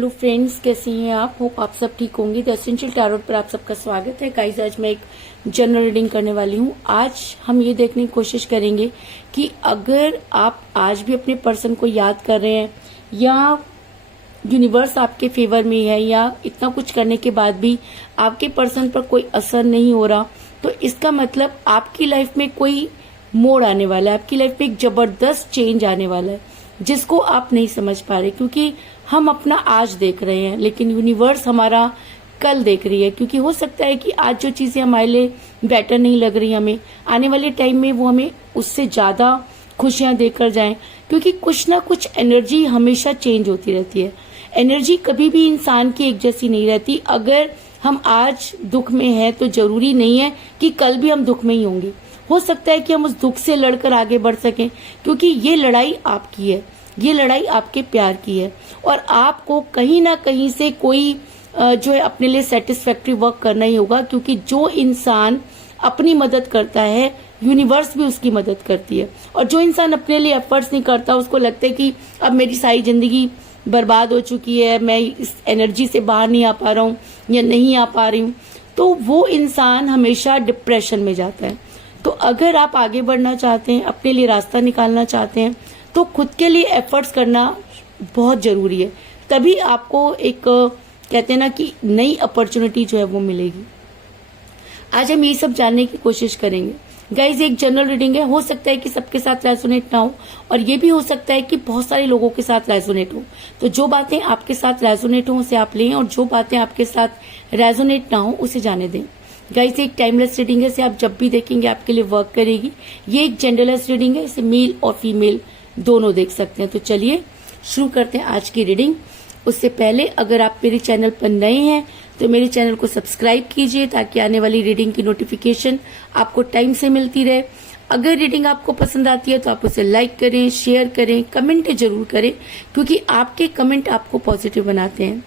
Hello friends, कैसी हैं आप? होप आप सब ठीक होंगे। द एसेंशियल टैरोट पर आप सबका स्वागत है। गाइस, आज मैं एक जनरल रीडिंग करने वाली हूँ। आज हम ये देखने की कोशिश करेंगे कि अगर आप आज भी अपने पर्सन को याद कर रहे हैं या यूनिवर्स आपके फेवर में है या इतना कुछ करने के बाद भी आपके पर्सन पर कोई असर नहीं हो रहा, तो इसका मतलब आपकी लाइफ में कोई मोड़ आने वाला है, आपकी लाइफ में एक जबरदस्त चेंज आने वाला है जिसको आप नहीं समझ पा रहे, क्योंकि हम अपना आज देख रहे हैं लेकिन यूनिवर्स हमारा कल देख रही है। क्योंकि हो सकता है कि आज जो चीजें हमारे लिए बेटर नहीं लग रही, हमें आने वाले टाइम में वो हमें उससे ज्यादा खुशियां देकर जाएं, क्योंकि कुछ ना कुछ एनर्जी हमेशा चेंज होती रहती है। एनर्जी कभी भी इंसान की एक जैसी नहीं रहती। अगर हम आज दुख में हैं तो जरूरी नहीं है कि कल भी हम दुख में ही होंगे। हो सकता है कि हम उस दुख से लड़कर आगे बढ़ सकें, क्योंकि ये लड़ाई आपकी है, ये लड़ाई आपके प्यार की है और आपको कहीं ना कहीं से कोई जो है अपने लिए सेटिस्फैक्ट्री वर्क करना ही होगा। क्योंकि जो इंसान अपनी मदद करता है, यूनिवर्स भी उसकी मदद करती है। और जो इंसान अपने लिए एफर्ट्स नहीं करता, उसको लगता है कि अब मेरी सारी जिंदगी बर्बाद हो चुकी है, मैं इस एनर्जी से बाहर नहीं आ पा रहा हूँ या नहीं आ पा रही हूँ, तो वो इंसान हमेशा डिप्रेशन में जाता है। तो अगर आप आगे बढ़ना चाहते हैं, अपने लिए रास्ता निकालना चाहते हैं, तो खुद के लिए एफर्ट्स करना बहुत जरूरी है। तभी आपको एक कहते हैं ना कि नई अपॉर्चुनिटी जो है वो मिलेगी। आज हम ये सब जानने की कोशिश करेंगे। गाइज, एक जनरल रीडिंग है, हो सकता है कि सबके साथ रेजोनेट ना हो और ये भी हो सकता है कि बहुत सारे लोगों के साथ रेजोनेट हो। तो जो बातें आपके साथ रेजोनेट हो उसे आप लें और जो बातें आपके साथ रेजोनेट ना हो उसे जाने दें। गाइस, एक टाइमलेस रीडिंग है, इसे आप जब भी देखेंगे आपके लिए वर्क करेगी। ये एक जेंडरलेस रीडिंग है, इसे मेल और फीमेल दोनों देख सकते हैं। तो चलिए शुरू करते हैं आज की रीडिंग। उससे पहले अगर आप मेरे चैनल पर नए हैं तो मेरे चैनल को सब्सक्राइब कीजिए ताकि आने वाली रीडिंग की नोटिफिकेशन आपको टाइम से मिलती रहे। अगर रीडिंग आपको पसंद आती है तो आप उसे लाइक करें, शेयर करें, कमेंट जरूर करें, क्योंकि आपके कमेंट आपको पॉजिटिव बनाते हैं।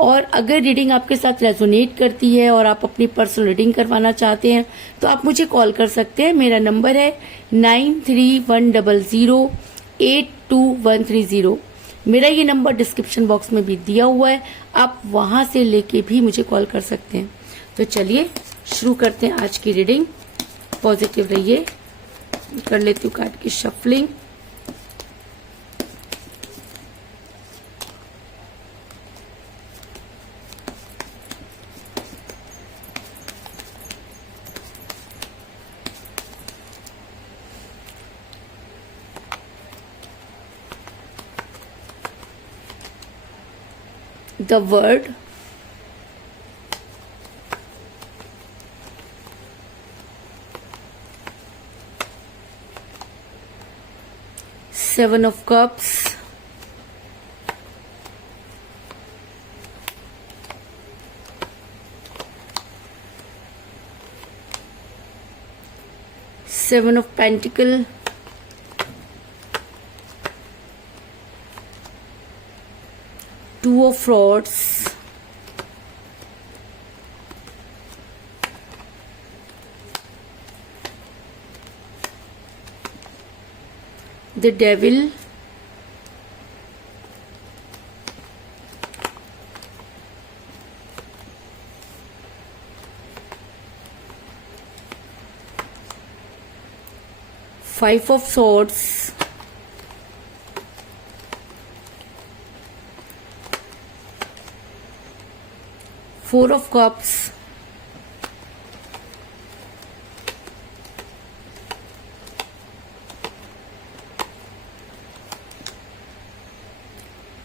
और अगर रीडिंग आपके साथ रेजोनेट करती है और आप अपनी पर्सनल रीडिंग करवाना चाहते हैं तो आप मुझे कॉल कर सकते हैं। मेरा नंबर है 9310082130। मेरा ये नंबर डिस्क्रिप्शन बॉक्स में भी दिया हुआ है, आप वहां से लेके भी मुझे कॉल कर सकते हैं। तो चलिए शुरू करते हैं आज की रीडिंग। पॉजिटिव रहिए। कर लेती हूँ कार्ड की shuffling. The word, Seven of Cups, Seven of Pentacles, Two of Swords, the Devil, Five of Swords, Four of Cups,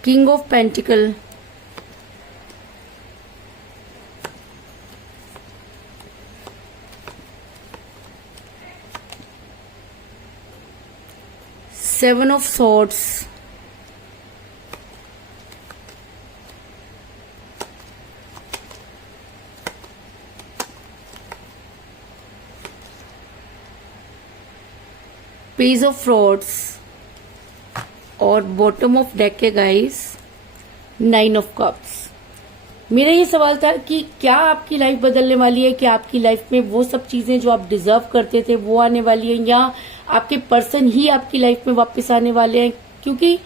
King of Pentacles, Seven of Swords, Page of Swords और bottom of deck है guys nine of cups. मेरा ये सवाल था कि क्या आपकी life बदलने वाली है, कि आपकी लाइफ में वो सब चीजें जो आप डिजर्व करते थे वो आने वाली है, या आपके पर्सन ही आपकी लाइफ में वापस आने वाले हैं। क्योंकि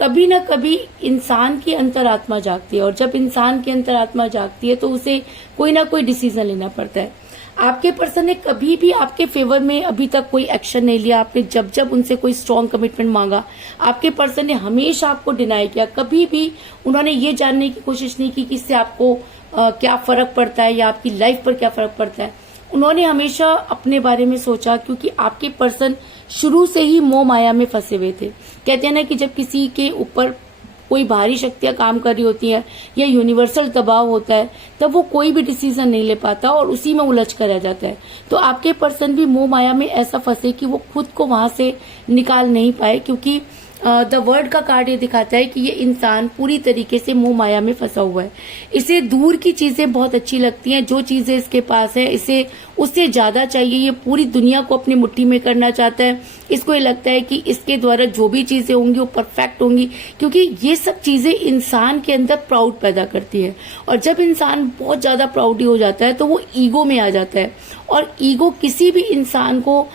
कभी ना कभी इंसान की अंतरात्मा जागती है, और जब इंसान की अंतरात्मा जागती है तो उसे कोई ना कोई डिसीजन लेना पड़ता है। आपके पर्सन ने कभी भी आपके फेवर में अभी तक कोई एक्शन नहीं लिया। आपने जब जब उनसे कोई स्ट्रॉन्ग कमिटमेंट मांगा, आपके पर्सन ने हमेशा आपको डिनाई किया। कभी भी उन्होंने ये जानने की कोशिश नहीं की कि इससे आपको क्या फर्क पड़ता है या आपकी लाइफ पर क्या फर्क पड़ता है। उन्होंने हमेशा अपने बारे में सोचा, क्योंकि आपके पर्सन शुरू से ही मोह माया में फंसे हुए थे। कहते हैं ना कि जब किसी के ऊपर कोई भारी शक्तियां काम कर रही होती हैं या यूनिवर्सल दबाव होता है, तब वो कोई भी डिसीजन नहीं ले पाता और उसी में उलझ कर रह जाता है। तो आपके पर्सन भी मोह माया में ऐसा फंसे कि वो खुद को वहां से निकाल नहीं पाए, क्योंकि द वर्ल्ड का कार्ड ये दिखाता है कि ये इंसान पूरी तरीके से मोह माया में फंसा हुआ है। इसे दूर की चीजें बहुत अच्छी लगती हैं, जो चीजें इसके पास है इसे उससे ज्यादा चाहिए। ये पूरी दुनिया को अपनी मुट्ठी में करना चाहता है। इसको ये लगता है कि इसके द्वारा जो भी चीजें होंगी वो परफेक्ट होंगी, क्योंकि ये सब चीजें इंसान के अंदर प्राउड पैदा करती है। और जब इंसान बहुत ज्यादा प्राउडी हो जाता है तो वो ईगो में आ जाता है, और ईगो किसी भी इंसान को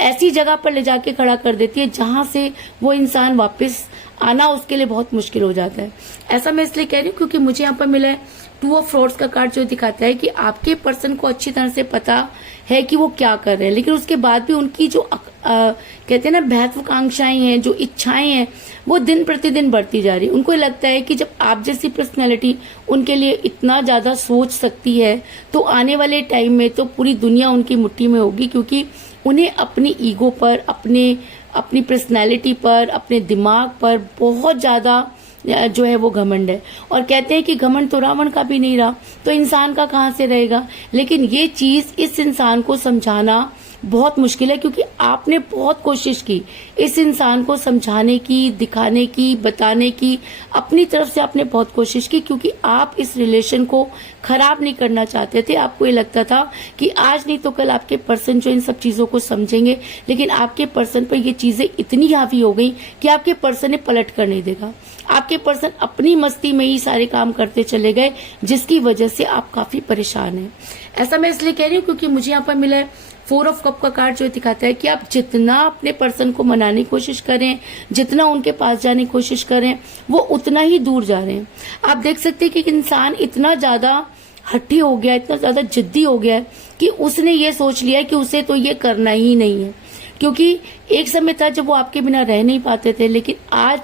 ऐसी जगह पर ले जाके खड़ा कर देती है जहां से वो इंसान वापस आना उसके लिए बहुत मुश्किल हो जाता है। ऐसा मैं इसलिए कह रही हूँ क्योंकि मुझे यहाँ पर मिला है 2 ऑफ फ्रॉड्स का कार्ड, जो दिखाता है कि आपके पर्सन को अच्छी तरह से पता है कि वो क्या कर रहे हैं, लेकिन उसके बाद भी उनकी जो कहते हैं ना महत्वाकांक्षाएं हैं, जो इच्छाएं हैं, वो दिन प्रतिदिन बढ़ती जा रही। उनको लगता है कि जब आप जैसी पर्सनैलिटी उनके लिए इतना ज्यादा सोच सकती है, तो आने वाले टाइम में तो पूरी दुनिया उनकी मुट्ठी में होगी, क्योंकि उन्हें अपनी ईगो पर, अपनी पर्सनैलिटी पर, अपने दिमाग पर बहुत ज्यादा जो है वो घमंड है। और कहते हैं कि घमंड तो रावण का भी नहीं रहा, तो इंसान का कहां से रहेगा। लेकिन ये चीज इस इंसान को समझाना बहुत मुश्किल है, क्योंकि आपने बहुत कोशिश की इस इंसान को समझाने की, दिखाने की, बताने की, अपनी तरफ से आपने बहुत कोशिश की, क्योंकि आप इस रिलेशन को खराब नहीं करना चाहते थे। आपको ये लगता था कि आज नहीं तो कल आपके पर्सन जो इन सब चीजों को समझेंगे, लेकिन आपके पर्सन पर ये चीजें इतनी हावी हो गई कि आपके पर्सन ने पलट कर नहीं देखा। आपके पर्सन अपनी मस्ती में ही सारे काम करते चले गए, जिसकी वजह से आप काफी परेशान हैं। ऐसा मैं इसलिए कह रही हूँ क्योंकि मुझे यहाँ पर मिला है 4 ऑफ कप का कार्ड, जो दिखाता है कि आप जितना अपने पर्सन को मनाने की कोशिश करें, जितना उनके पास जाने की कोशिश करें, वो उतना ही दूर जा रहे हैं। आप देख सकते हैं कि इंसान इतना ज्यादा हठी हो गया, इतना ज्यादा जिद्दी हो गया है कि उसने ये सोच लिया कि उसे तो ये करना ही नहीं है। क्योंकि एक समय था जब वो आपके बिना रह नहीं पाते थे, लेकिन आज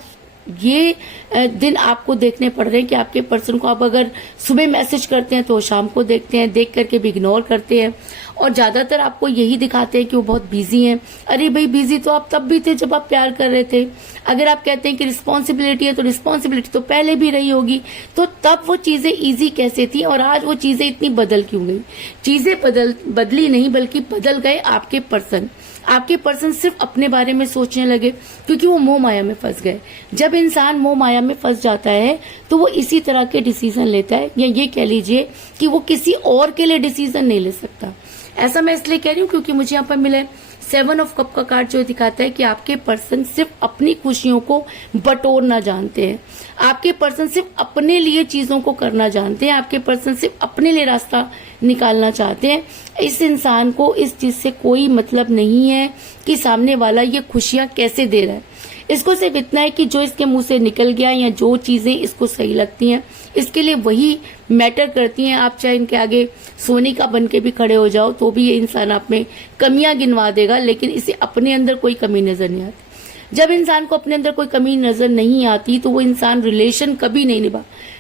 ये दिन आपको देखने पड़ रहे हैं कि आपके पर्सन को आप अगर सुबह मैसेज करते हैं तो शाम को देखते हैं, देख करके भी इग्नोर करते हैं, और ज्यादातर आपको यही दिखाते हैं कि वो बहुत बिजी हैं। अरे भाई, बिजी तो आप तब भी थे जब आप प्यार कर रहे थे। अगर आप कहते हैं कि रिस्पॉन्सिबिलिटी है, तो रिस्पॉन्सिबिलिटी तो पहले भी रही होगी, तो तब वो चीजें इजी कैसे थी और आज वो चीजें इतनी बदल क्यों गई। चीजें बदली नहीं, बल्कि बदल गए आपके पर्सन। आपके पर्सन सिर्फ अपने बारे में सोचने लगे, क्योंकि वो मोह माया में फंस गए। जब इंसान मोह माया में फंस जाता है तो वो इसी तरह के डिसीजन लेता है, या ये कह लीजिए कि वो किसी और के लिए डिसीजन नहीं ले सकता। ऐसा मैं इसलिए कह रही हूँ क्योंकि मुझे यहाँ पर मिला है 7 ऑफ कप का कार्ड, जो दिखाता है कि आपके पर्सन सिर्फ अपनी खुशियों को बटोरना जानते हैं। आपके पर्सन सिर्फ अपने लिए चीजों को करना जानते हैं। आपके पर्सन सिर्फ अपने लिए रास्ता निकालना चाहते हैं। इस इंसान को इस चीज से कोई मतलब नहीं है कि सामने वाला ये खुशियां कैसे दे रहा है। इसको सिर्फ इतना है कि जो इसके मुंह से निकल गया, या जो चीजें इसको सही लगती हैं, इसके लिए वही मैटर करती हैं। आप चाहे इनके आगे सोने का बन के भी खड़े हो जाओ तो भी ये इंसान आप में कमियां गिनवा देगा, लेकिन इसे अपने अंदर कोई कमी नजर नहीं आती। जब इंसान को अपने अंदर कोई कमी नजर नहीं आती तो वो इंसान रिलेशन कभी नहीं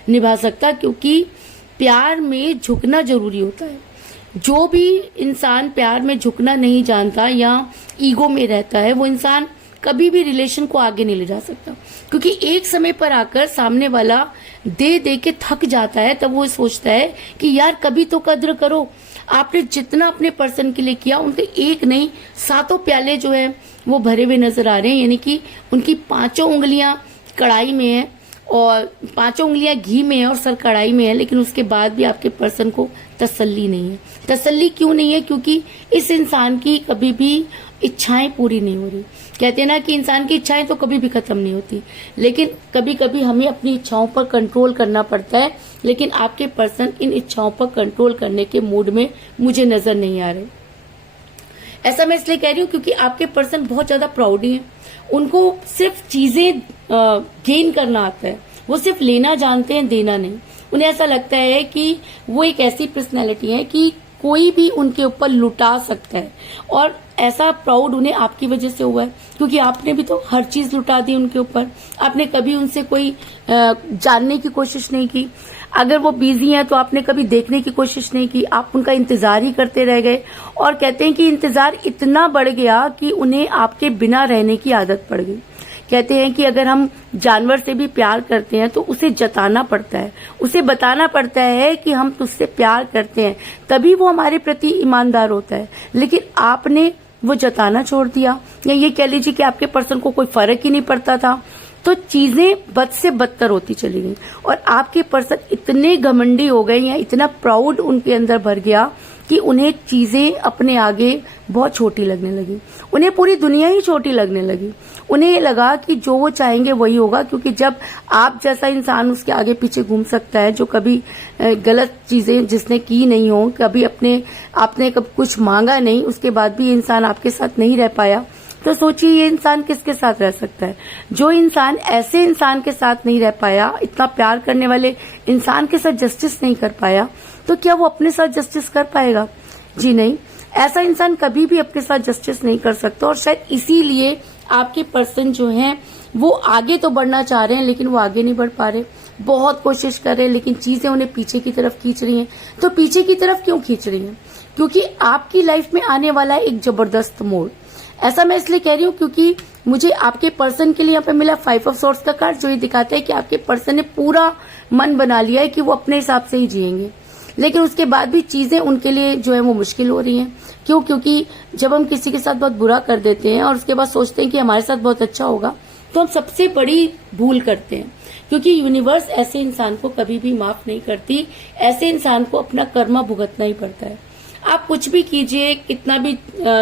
निभा सकता, क्योंकि प्यार में झुकना जरूरी होता है। जो भी इंसान प्यार में झुकना नहीं जानता या ईगो में रहता है, वो इंसान कभी भी रिलेशन को आगे नहीं ले जा सकता, क्योंकि एक समय पर आकर सामने वाला दे दे के थक जाता है। तब वो सोचता है कि यार कभी तो कद्र करो। आपने जितना अपने पर्सन के लिए किया, उनके एक नहीं 7 प्याले जो है वो भरे हुए नजर आ रहे हैं, यानी कि उनकी 5 उंगलियां कढ़ाई में है और 5 उंगलियां घी में है और सर कढ़ाई में है, लेकिन उसके बाद भी आपके पर्सन को तसल्ली नहीं है। तसल्ली क्यों नहीं है? क्योंकि इस इंसान की कभी भी इच्छाएं पूरी नहीं हो रही। कहते हैं ना कि इंसान की इच्छाएं तो कभी भी खत्म नहीं होती, लेकिन कभी कभी हमें अपनी इच्छाओं पर कंट्रोल करना पड़ता है। लेकिन आपके पर्सन इन इच्छाओं पर कंट्रोल करने के मूड में मुझे नजर नहीं आ रहे। ऐसा मैं इसलिए कह रही हूँ क्योंकि आपके पर्सन बहुत ज्यादा प्राउडी है, उनको सिर्फ चीजें गेन करना आता है, वो सिर्फ लेना जानते हैं, देना नहीं। उन्हें ऐसा लगता है कि वो एक ऐसी पर्सनैलिटी है कि कोई भी उनके ऊपर लुटा सकता है, और ऐसा प्राउड उन्हें आपकी वजह से हुआ है क्योंकि आपने भी तो हर चीज लुटा दी उनके ऊपर। आपने कभी उनसे कोई जानने की कोशिश नहीं की, अगर वो बिजी हैं तो आपने कभी देखने की कोशिश नहीं की, आप उनका इंतजार ही करते रह गए। और कहते हैं कि इंतजार इतना बढ़ गया कि उन्हें आपके बिना रहने की आदत पड़ गई। कहते हैं कि अगर हम जानवर से भी प्यार करते हैं तो उसे जताना पड़ता है, उसे बताना पड़ता है कि हम तुझसे प्यार करते हैं, तभी वो हमारे प्रति ईमानदार होता है। लेकिन आपने वो जताना छोड़ दिया, या ये कह लीजिए कि आपके पर्सन को कोई फर्क ही नहीं पड़ता था, तो चीजें बद से बदतर होती चली गई। और आपके पर्सन इतने घमंडी हो गए, या इतना प्राउड उनके अंदर भर गया कि उन्हें चीजें अपने आगे बहुत छोटी लगने लगी, उन्हें पूरी दुनिया ही छोटी लगने लगी। उन्हें ये लगा कि जो वो चाहेंगे वही होगा, क्योंकि जब आप जैसा इंसान उसके आगे पीछे घूम सकता है, जो कभी गलत चीजें जिसने की नहीं हो, कभी आपने कभी कुछ मांगा नहीं, उसके बाद भी ये इंसान आपके साथ नहीं रह पाया, तो सोचिए ये इंसान किसके साथ रह सकता है। जो इंसान ऐसे इंसान के साथ नहीं रह पाया, इतना प्यार करने वाले इंसान के साथ जस्टिस नहीं कर पाया, तो क्या वो अपने साथ जस्टिस कर पाएगा? जी नहीं, ऐसा इंसान कभी भी अपने साथ जस्टिस नहीं कर सकता। और शायद इसीलिए आपके पर्सन जो हैं वो आगे तो बढ़ना चाह रहे हैं, लेकिन वो आगे नहीं बढ़ पा रहे। बहुत कोशिश कर रहे हैं, लेकिन चीजें उन्हें पीछे की तरफ खींच रही हैं। तो पीछे की तरफ क्यों खींच रही हैं? क्योंकि आपकी लाइफ में आने वाला है एक जबरदस्त मोड़। ऐसा मैं इसलिए कह रही हूँ क्योंकि मुझे आपके पर्सन के लिए यहाँ पे मिला 5 ऑफ सोर्ड्स का कार्ड, जो ये दिखाता है कि आपके पर्सन ने पूरा मन बना लिया है कि वो अपने हिसाब से ही जिएंगे, लेकिन उसके बाद भी चीजें उनके लिए जो है वो मुश्किल हो रही हैं। क्यों? क्योंकि जब हम किसी के साथ बहुत बुरा कर देते हैं और उसके बाद सोचते हैं कि हमारे साथ बहुत अच्छा होगा, तो हम सबसे बड़ी भूल करते हैं, क्योंकि यूनिवर्स ऐसे इंसान को कभी भी माफ नहीं करती। ऐसे इंसान को अपना कर्मा भुगतना ही पड़ता है। आप कुछ भी कीजिए, कितना भी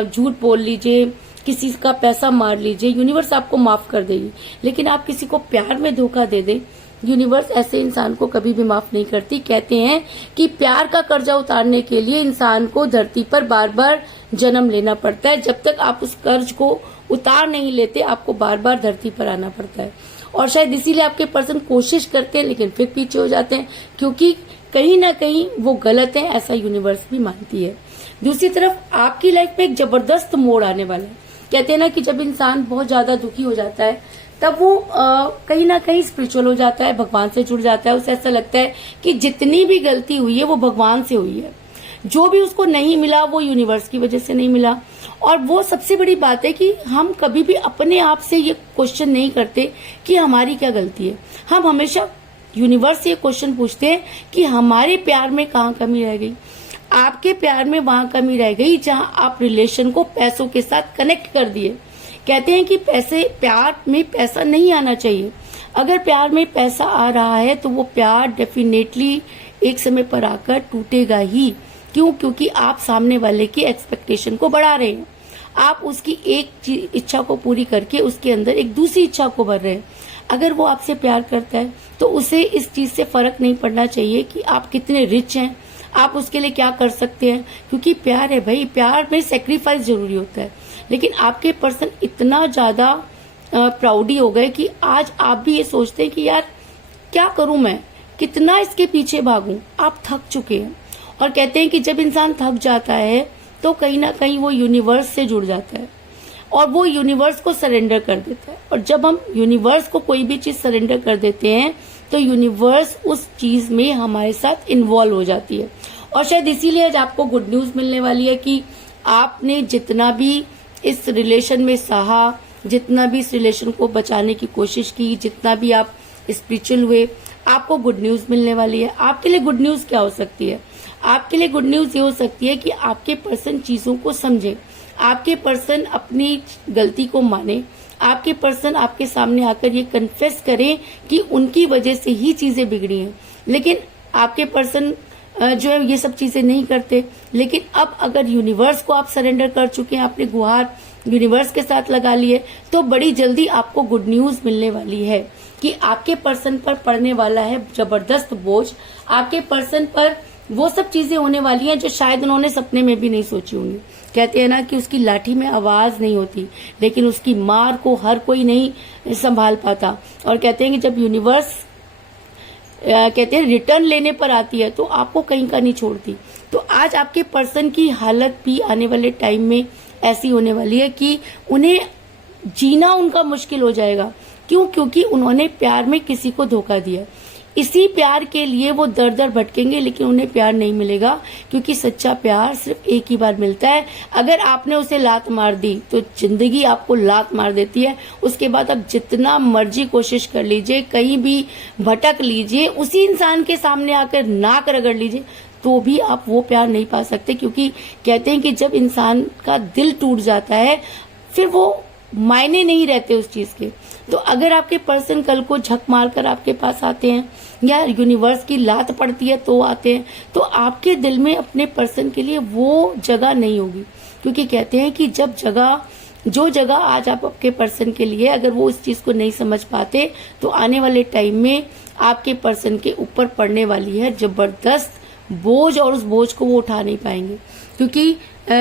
झूठ बोल लीजिए, किसी का पैसा मार लीजिए, यूनिवर्स आपको माफ कर देगी। लेकिन आप किसी को प्यार में धोखा दे दें, यूनिवर्स ऐसे इंसान को कभी भी माफ नहीं करती। कहते हैं कि प्यार का कर्जा उतारने के लिए इंसान को धरती पर बार बार जन्म लेना पड़ता है। जब तक आप उस कर्ज को उतार नहीं लेते, आपको बार बार धरती पर आना पड़ता है। और शायद इसीलिए आपके पर्सन कोशिश करते हैं, लेकिन फिर पीछे हो जाते हैं, क्योंकि कहीं ना कहीं वो गलत है, ऐसा यूनिवर्स भी मानती है। दूसरी तरफ आपकी लाइफ में एक जबरदस्त मोड़ आने वाला है। कहते हैं ना कि जब इंसान बहुत ज्यादा दुखी हो जाता है, तब वो कहीं ना कहीं स्पिरिचुअल हो जाता है, भगवान से जुड़ जाता है। उसे ऐसा लगता है कि जितनी भी गलती हुई है वो भगवान से हुई है, जो भी उसको नहीं मिला वो यूनिवर्स की वजह से नहीं मिला। और वो सबसे बड़ी बात है कि हम कभी भी अपने आप से ये क्वेश्चन नहीं करते कि हमारी क्या गलती है। हम हमेशा यूनिवर्स से ये क्वेश्चन पूछते हैं कि हमारे प्यार में कहाँ कमी रह गई। आपके प्यार में वहां कमी रह गई जहां आप रिलेशन को पैसों के साथ कनेक्ट कर दिए। कहते हैं कि प्यार में पैसा नहीं आना चाहिए। अगर प्यार में पैसा आ रहा है तो वो प्यार डेफिनेटली एक समय पर आकर टूटेगा ही। क्यों? क्योंकि आप सामने वाले की एक्सपेक्टेशन को बढ़ा रहे हैं। आप उसकी एक इच्छा को पूरी करके उसके अंदर एक दूसरी इच्छा को भर रहे हैं। अगर वो आपसे प्यार करता है तो उसे इस चीज से फर्क नहीं पड़ना चाहिए कि आप कितने रिच हैं, आप उसके लिए क्या कर सकते हैं, क्योंकि प्यार है भाई। प्यार में सेक्रीफाइस जरूरी होता है। लेकिन आपके पर्सन इतना ज्यादा प्राउडी हो गए कि आज आप भी ये सोचते हैं कि यार क्या करूं मैं, कितना इसके पीछे भागूं। आप थक चुके हैं। और कहते हैं कि जब इंसान थक जाता है तो कहीं ना कहीं वो यूनिवर्स से जुड़ जाता है और वो यूनिवर्स को सरेंडर कर देता है। और जब हम यूनिवर्स को कोई भी चीज सरेंडर कर देते हैं तो यूनिवर्स उस चीज में हमारे साथ इन्वॉल्व हो जाती है। और शायद इसीलिए आज आपको गुड न्यूज मिलने वाली है कि आपने जितना भी इस रिलेशन में सहा, जितना भी इस रिलेशन को बचाने की कोशिश की, जितना भी आप स्पिरिचुअल हुए, आपको गुड न्यूज मिलने वाली है। आपके लिए गुड न्यूज क्या हो सकती है? आपके लिए गुड न्यूज ये हो सकती है कि आपके पर्सन चीजों को समझे, आपके पर्सन अपनी गलती को माने, आपके पर्सन आपके सामने आकर ये कन्फेस करें कि उनकी वजह से ही चीजें बिगड़ी हैं। लेकिन आपके पर्सन जो है ये सब चीजें नहीं करते। लेकिन अब अगर यूनिवर्स को आप सरेंडर कर चुके हैं, आपने गुहार यूनिवर्स के साथ लगा लिए, तो बड़ी जल्दी आपको गुड न्यूज मिलने वाली है कि आपके पर्सन पर पड़ने वाला है जबरदस्त बोझ। आपके पर्सन पर वो सब चीजें होने वाली हैं जो शायद उन्होंने सपने में भी नहीं सोची होंगी। कहते हैं ना कि उसकी लाठी में आवाज नहीं होती, लेकिन उसकी मार को हर कोई नहीं संभाल पाता। और कहते हैं कि जब यूनिवर्स कहते हैं रिटर्न लेने पर आती है तो आपको कहीं का नहीं छोड़ती। तो आज आपके पर्सन की हालत भी आने वाले टाइम में ऐसी होने वाली है कि उन्हें जीना उनका मुश्किल हो जाएगा। क्यों? क्योंकि उन्होंने प्यार में किसी को धोखा दिया। इसी प्यार के लिए वो दर दर भटकेंगे, लेकिन उन्हें प्यार नहीं मिलेगा, क्योंकि सच्चा प्यार सिर्फ एक ही बार मिलता है। अगर आपने उसे लात मार दी तो जिंदगी आपको लात मार देती है। उसके बाद आप जितना मर्जी कोशिश कर लीजिए, कहीं भी भटक लीजिए, उसी इंसान के सामने आकर नाक रगड़ लीजिए, तो भी आप वो प्यार नहीं पा सकते। क्योंकि कहते हैं कि जब इंसान का दिल टूट जाता है फिर वो मायने नहीं रहते उस चीज के। तो अगर आपके पर्सन कल को झक मारकर आपके पास आते हैं या यूनिवर्स की लात पड़ती है तो आते हैं, तो आपके दिल में अपने पर्सन के लिए वो जगह नहीं होगी। क्योंकि कहते हैं कि जो जगह आज आप आपके पर्सन के लिए, अगर वो इस चीज को नहीं समझ पाते तो आने वाले टाइम में आपके पर्सन के ऊपर पड़ने वाली है जबरदस्त बोझ, और उस बोझ को वो उठा नहीं पाएंगे। क्योंकि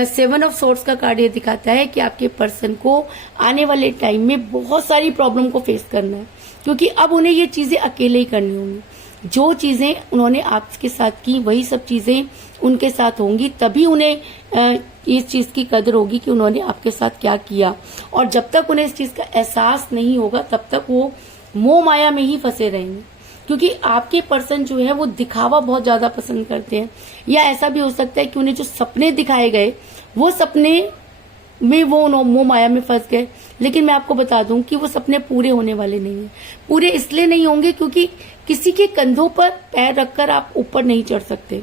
7 ऑफ सोर्ड्स का कार्ड ये दिखाता है कि आपके पर्सन को आने वाले टाइम में बहुत सारी प्रॉब्लम को फेस करना है, क्योंकि अब उन्हें ये चीजें अकेले ही करनी होंगी। जो चीजें उन्होंने आपके साथ की वही सब चीजें उनके साथ होंगी, तभी उन्हें इस चीज की कदर होगी कि उन्होंने आपके साथ क्या किया। और जब तक उन्हें इस चीज का एहसास नहीं होगा तब तक वो मोह माया में ही फंसे रहेंगे। क्योंकि आपके पर्सन जो है वो दिखावा बहुत ज्यादा पसंद करते हैं, या ऐसा भी हो सकता है कि उन्हें जो सपने दिखाए गए वो सपने में वो मोह माया में फंस गए। लेकिन मैं आपको बता दूं कि वो सपने पूरे होने वाले नहीं है। पूरे इसलिए नहीं होंगे क्योंकि किसी के कंधों पर पैर रखकर आप ऊपर नहीं चढ़ सकते।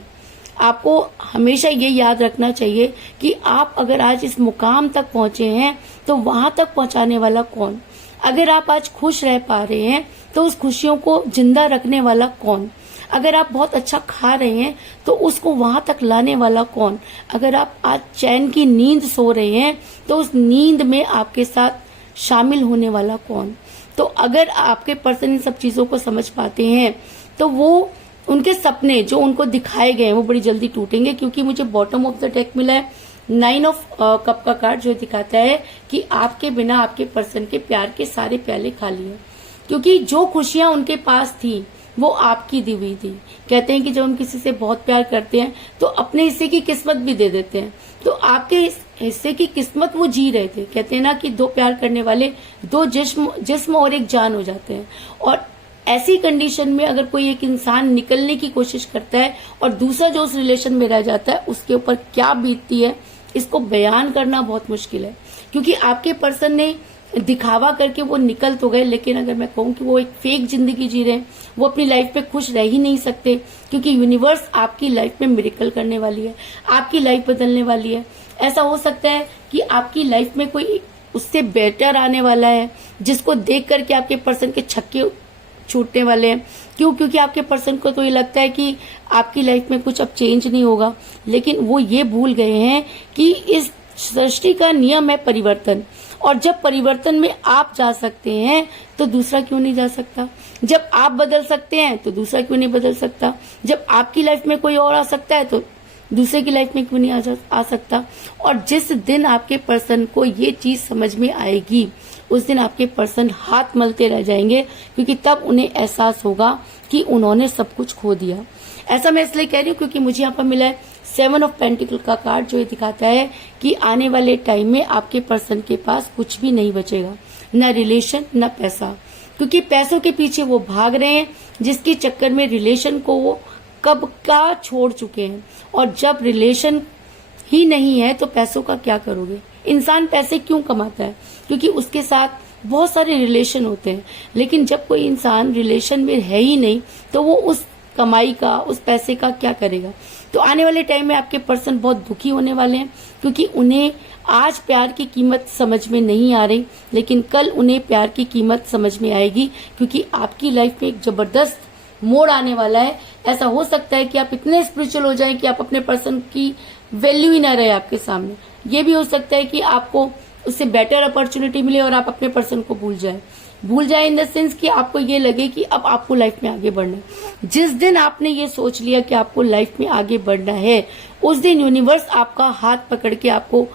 आपको हमेशा ये याद रखना चाहिए कि आप अगर आज इस मुकाम तक पहुंचे हैं तो वहां तक पहुंचाने वाला कौन? अगर आप आज खुश रह पा रहे हैं तो उस खुशियों को जिंदा रखने वाला कौन? अगर आप बहुत अच्छा खा रहे हैं तो उसको वहां तक लाने वाला कौन? अगर आप आज चैन की नींद सो रहे हैं तो उस नींद में आपके साथ शामिल होने वाला कौन? तो अगर आपके पर्सन इन सब चीजों को समझ पाते हैं तो वो उनके सपने जो उनको दिखाए गए हैं वो बड़ी जल्दी टूटेंगे। क्योंकि मुझे बॉटम ऑफ द डेक मिला है 9 ऑफ कप का कार्ड, जो दिखाता है कि आपके बिना आपके पर्सन के प्यार के सारे प्याले खाली हैं। क्योंकि जो खुशियां उनके पास थी वो आपकी दी हुई थी। कहते हैं कि जब हम किसी से बहुत प्यार करते हैं तो अपने हिस्से की किस्मत भी दे देते हैं। तो आपके हिस्से की किस्मत वो जी रहे थे। कहते हैं ना कि दो प्यार करने वाले दो जिस्म और एक जान हो जाते हैं। और ऐसी कंडीशन में अगर कोई एक इंसान निकलने की कोशिश करता है और दूसरा जो उस रिलेशन में रह जाता है उसके ऊपर क्या बीतती है, इसको बयान करना बहुत मुश्किल है। क्योंकि आपके पर्सन ने दिखावा करके वो निकल तो गए, लेकिन अगर मैं कहूँ कि वो एक फेक जिंदगी जी रहे हैं, वो अपनी लाइफ पे खुश रह ही नहीं सकते। क्योंकि यूनिवर्स आपकी लाइफ में मिरेकल करने वाली है, आपकी लाइफ बदलने वाली है। ऐसा हो सकता है कि आपकी लाइफ में कोई उससे बेटर आने वाला है जिसको देख करके आपके पर्सन के छक्के छूटने वाले हैं। क्यों? क्योंकि आपके पर्सन को तो ये लगता है कि आपकी लाइफ में कुछ अब चेंज नहीं होगा, लेकिन वो ये भूल गए हैं कि इस सृष्टि का नियम है परिवर्तन। और जब परिवर्तन में आप जा सकते हैं तो दूसरा क्यों नहीं जा सकता? जब आप बदल सकते हैं तो दूसरा क्यों नहीं बदल सकता? जब आपकी लाइफ में कोई और आ सकता है तो दूसरे की लाइफ में क्यों नहीं आ सकता? और जिस दिन आपके पर्सन को ये चीज समझ में आएगी उस दिन आपके पर्सन हाथ मलते रह जाएंगे, क्योंकि तब उन्हें एहसास होगा कि उन्होंने सब कुछ खो दिया। ऐसा मैं इसलिए कह रही हूँ क्योंकि मुझे यहाँ पर मिला है 7 ऑफ पेंटिकल का कार्ड, जो ये दिखाता है कि आने वाले टाइम में आपके पर्सन के पास कुछ भी नहीं बचेगा, न रिलेशन न पैसा। क्योंकि पैसों के पीछे वो भाग रहे हैं, जिसके चक्कर में रिलेशन को वो कब का छोड़ चुके हैं। और जब रिलेशन ही नहीं है तो पैसों का क्या करोगे? इंसान पैसे क्यों कमाता है? क्योंकि उसके साथ बहुत सारे रिलेशन होते हैं। लेकिन जब कोई इंसान रिलेशन में है ही नहीं तो वो उस कमाई का, उस पैसे का क्या करेगा? तो आने वाले टाइम में आपके पर्सन बहुत दुखी होने वाले हैं, क्योंकि उन्हें आज प्यार की कीमत समझ में नहीं आ रही, लेकिन कल उन्हें प्यार की कीमत समझ में आएगी। क्योंकि आपकी लाइफ में एक जबरदस्त मोड़ आने वाला है। ऐसा हो सकता है कि आप इतने स्पिरिचुअल हो जाएं कि आप अपने पर्सन की वैल्यू ही ना रहे आपके सामने। ये भी हो सकता है कि आपको उससे बेटर अपॉर्चुनिटी मिले और आप अपने पर्सन को भूल जाएं। भूल जाए इन द सेंस कि आपको ये लगे कि अब आपको लाइफ में आगे बढ़ना है। जिस दिन आपने ये सोच लिया कि आपको लाइफ में आगे बढ़ना है, उस दिन यूनिवर्स आपका हाथ पकड़ के आपको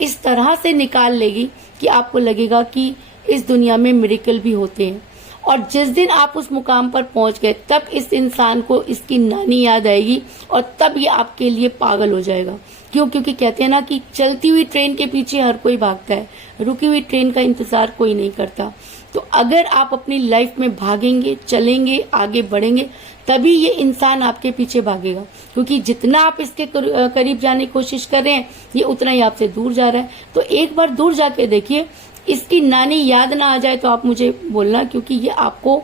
इस तरह से निकाल लेगी कि आपको लगेगा कि इस दुनिया में मिरेकल भी होते हैं। और जिस दिन आप उस मुकाम पर पहुंच गए, तब इस इंसान को इसकी नानी याद आएगी और तब ये आपके लिए पागल हो जाएगा। क्यों? क्योंकि कहते हैं ना कि चलती हुई ट्रेन के पीछे हर कोई भागता है, रुकी हुई ट्रेन का इंतजार कोई नहीं करता। तो अगर आप अपनी लाइफ में भागेंगे, चलेंगे, आगे बढ़ेंगे, तभी ये इंसान आपके पीछे भागेगा। क्योंकि जितना आप इसके करीब जाने की कोशिश कर रहे हैं, ये उतना ही आपसे दूर जा रहा है। तो एक बार दूर जाके देखिए, इसकी नानी याद ना आ जाए तो आप मुझे बोलना, क्योंकि ये आपको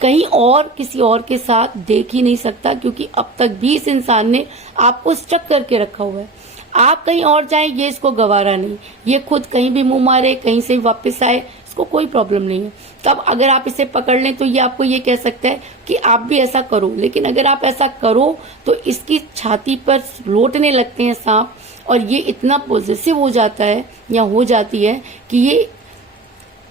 कहीं और किसी और के साथ देख ही नहीं सकता। क्योंकि अब तक भी इस इंसान ने आपको स्टक करके रखा हुआ है। आप कहीं और जाएं, ये इसको गवारा नहीं। ये खुद कहीं भी मुंह मारे, कहीं से वापस आए, इसको कोई प्रॉब्लम नहीं है। तब अगर आप इसे पकड़ लें तो ये आपको ये कह सकता है कि आप भी ऐसा करो। लेकिन अगर आप ऐसा करो तो इसकी छाती पर लौटने लगते हैं सांप, और ये इतना पॉजिटिव हो जाता है या हो जाती है कि ये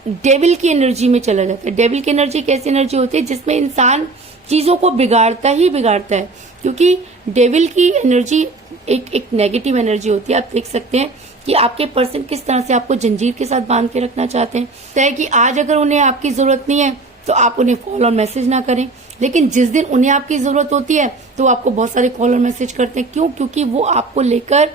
डेविल की एनर्जी में चला जाता है। डेविल की एनर्जी कैसी एनर्जी होती है? जिसमें इंसान चीजों को बिगाड़ता ही बिगाड़ता है। क्योंकि डेविल की एनर्जी एक नेगेटिव एनर्जी होती है। आप देख सकते हैं कि आपके पर्सन किस तरह से आपको जंजीर के साथ बांध के रखना चाहते हैं। तय कि आज अगर उन्हें आपकी जरूरत नहीं है तो आप उन्हें कॉल और मैसेज ना करें, लेकिन जिस दिन उन्हें आपकी जरूरत होती है तो आपको बहुत सारे कॉल और मैसेज करते हैं। क्यों? क्योंकि वो आपको लेकर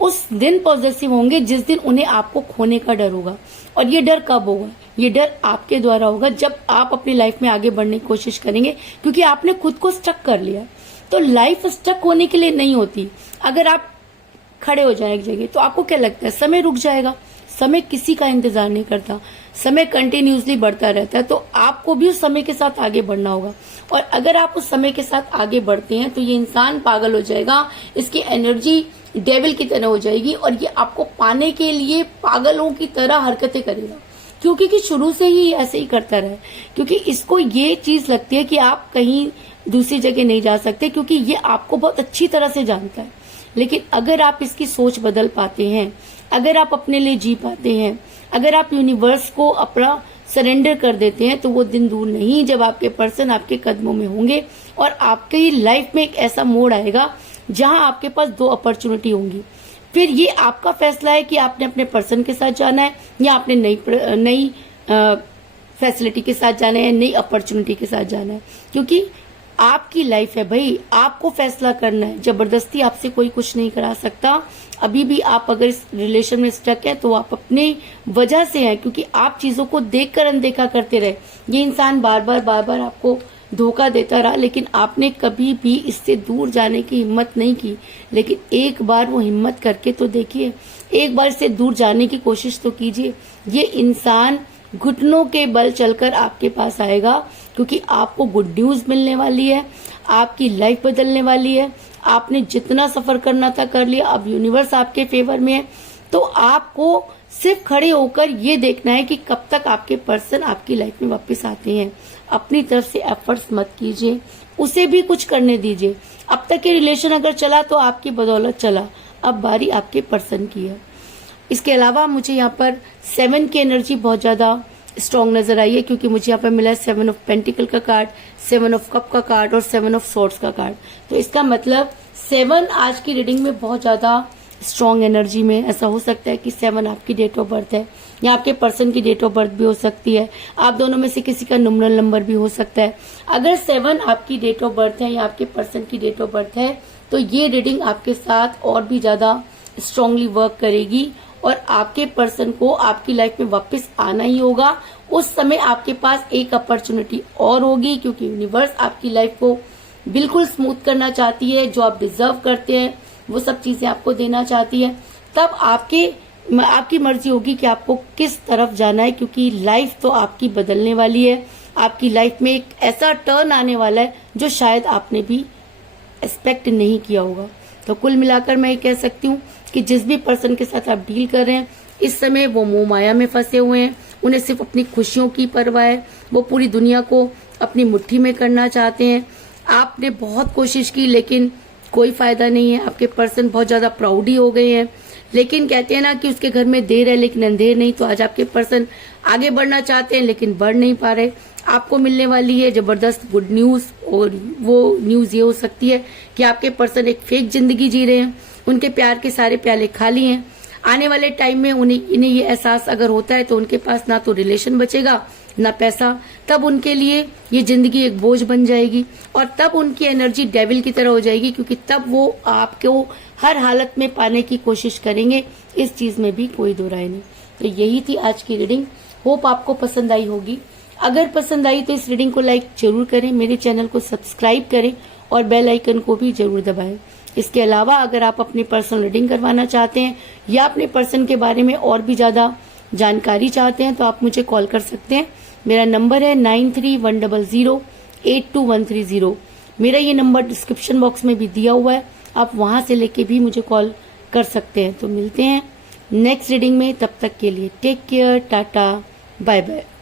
उस दिन पॉजिटिव होंगे जिस दिन उन्हें आपको खोने का डर होगा। और ये डर कब होगा? ये डर आपके द्वारा होगा जब आप अपनी लाइफ में आगे बढ़ने की कोशिश करेंगे, क्योंकि आपने खुद को स्टक कर लिया। तो लाइफ स्टक होने के लिए नहीं होती। अगर आप खड़े हो जाए एक जगह तो आपको क्या लगता है? समय रुक जाएगा। समय किसी का इंतजार नहीं करता, समय कंटिन्यूसली बढ़ता रहता है। तो आपको भी उस समय के साथ आगे बढ़ना होगा। और अगर आप उस समय के साथ आगे बढ़ते हैं तो ये इंसान पागल हो जाएगा, इसकी एनर्जी डेविल की तरह हो जाएगी और ये आपको पाने के लिए पागलों की तरह हरकतें करेगा। क्योंकि कि शुरू से ही ऐसे ही करता रहा है। क्योंकि इसको ये चीज लगती है कि आप कहीं दूसरी जगह नहीं जा सकते, क्योंकि ये आपको बहुत अच्छी तरह से जानता है। लेकिन अगर आप इसकी सोच बदल पाते हैं, अगर आप अपने लिए जी पाते हैं, अगर आप यूनिवर्स को अपना सरेंडर कर देते हैं, तो वो दिन दूर नहीं जब आपके पर्सन आपके कदमों में होंगे और आपकी लाइफ में एक ऐसा मोड़ आएगा जहां आपके पास 2 अपॉर्चुनिटी होंगी। फिर ये आपका फैसला है कि आपने अपने पर्सन के साथ जाना है या आपने नई फैसिलिटी के साथ जाना है, नई अपॉर्चुनिटी के साथ जाना है। क्योंकि आपकी लाइफ है भाई, आपको फैसला करना है। जबरदस्ती आपसे कोई कुछ नहीं करा सकता। अभी भी आप अगर इस रिलेशन में स्टक है तो आप अपनी वजह से हैं, क्योंकि आप चीजों को देखकर अनदेखा करते रहे। ये इंसान बार बार आपको धोखा देता रहा, लेकिन आपने कभी भी इससे दूर जाने की हिम्मत नहीं की। लेकिन एक बार वो हिम्मत करके तो देखिए, एक बार इससे दूर जाने की कोशिश तो कीजिए। ये इंसान घुटनों के बल चलकर आपके पास आएगा, क्योंकि आपको गुड न्यूज मिलने वाली है, आपकी लाइफ बदलने वाली है। आपने जितना सफर करना था कर लिया, अब यूनिवर्स आपके फेवर में है। तो आपको सिर्फ खड़े होकर ये देखना है कि कब तक आपके पर्सन आपकी लाइफ में वापस आते हैं। अपनी तरफ से एफर्ट्स मत कीजिए, उसे भी कुछ करने दीजिए। अब तक ये रिलेशन अगर चला तो आपकी बदौलत चला, अब बारी आपके पर्सन की है। इसके अलावा मुझे यहाँ पर 7 की एनर्जी बहुत ज्यादा स्ट्रॉन्ग नजर आई है, क्योंकि मुझे यहाँ पर मिला है 7 ऑफ पेंटिकल का कार्ड, 7 ऑफ कप का कार्ड और 7 ऑफ सॉर्ड्स का कार्ड। तो इसका मतलब 7 आज की रीडिंग में बहुत ज्यादा स्ट्रॉन्ग एनर्जी में। ऐसा हो सकता है कि 7 आपकी डेट ऑफ बर्थ है या आपके पर्सन की डेट ऑफ बर्थ भी हो सकती है। आप दोनों में से किसी का न्यूमरल नंबर भी हो सकता है। अगर 7 आपकी डेट ऑफ बर्थ है या आपके पर्सन की डेट ऑफ बर्थ है तो ये रीडिंग आपके साथ और भी ज्यादा स्ट्रांगली वर्क करेगी और आपके पर्सन को आपकी लाइफ में वापस आना ही होगा। उस समय आपके पास एक अपॉर्चुनिटी और होगी, क्योंकि यूनिवर्स आपकी लाइफ को बिल्कुल स्मूथ करना चाहती है। जो आप डिजर्व करते हैं वो सब चीजें आपको देना चाहती है। तब आपकी मर्जी होगी कि आपको किस तरफ जाना है, क्योंकि लाइफ तो आपकी बदलने वाली है। आपकी लाइफ में एक ऐसा टर्न आने वाला है जो शायद आपने भी एक्सपेक्ट नहीं किया होगा। तो कुल मिलाकर मैं ये कह सकती हूँ कि जिस भी पर्सन के साथ आप डील कर रहे हैं इस समय वो मोह माया में फंसे हुए हैं। उन्हें सिर्फ अपनी खुशियों की परवाह है। वो पूरी दुनिया को अपनी मुट्ठी में करना चाहते हैं। आपने बहुत कोशिश की लेकिन कोई फायदा नहीं है। आपके पर्सन बहुत ज्यादा प्राउड ही हो गए हैं। लेकिन कहते हैं ना कि उसके घर में देर है लेकिन अंधेर नहीं। तो आज आपके पर्सन आगे बढ़ना चाहते हैं लेकिन बढ़ नहीं पा रहे। आपको मिलने वाली है जबरदस्त गुड न्यूज, और वो न्यूज ये हो सकती है कि आपके पर्सन एक फेक जिंदगी जी रहे हैं, उनके प्यार के सारे प्याले खाली हैं। आने वाले टाइम में इन्हें ये एहसास अगर होता है तो उनके पास ना तो रिलेशन बचेगा ना पैसा, तब उनके लिए ये जिंदगी एक बोझ बन जाएगी और तब उनकी एनर्जी डेविल की तरह हो जाएगी, क्योंकि तब वो आपको हर हालत में पाने की कोशिश करेंगे। इस चीज में भी कोई दो राय नहीं। तो यही थी आज की रीडिंग। होप आपको पसंद आई होगी। अगर पसंद आई तो इस रीडिंग को लाइक जरूर करें, मेरे चैनल को सब्सक्राइब करें और बेल आइकन को भी जरूर दबाएं। इसके अलावा अगर आप अपनी पर्सनल रीडिंग करवाना चाहते हैं या अपने पर्सन के बारे में और भी ज्यादा जानकारी चाहते हैं तो आप मुझे कॉल कर सकते हैं। मेरा नंबर है 9310082130। मेरा ये नंबर डिस्क्रिप्शन बॉक्स में भी दिया हुआ है, आप वहां से लेके भी मुझे कॉल कर सकते हैं। तो मिलते हैं नेक्स्ट रीडिंग में, तब तक के लिए take care, tata, bye bye.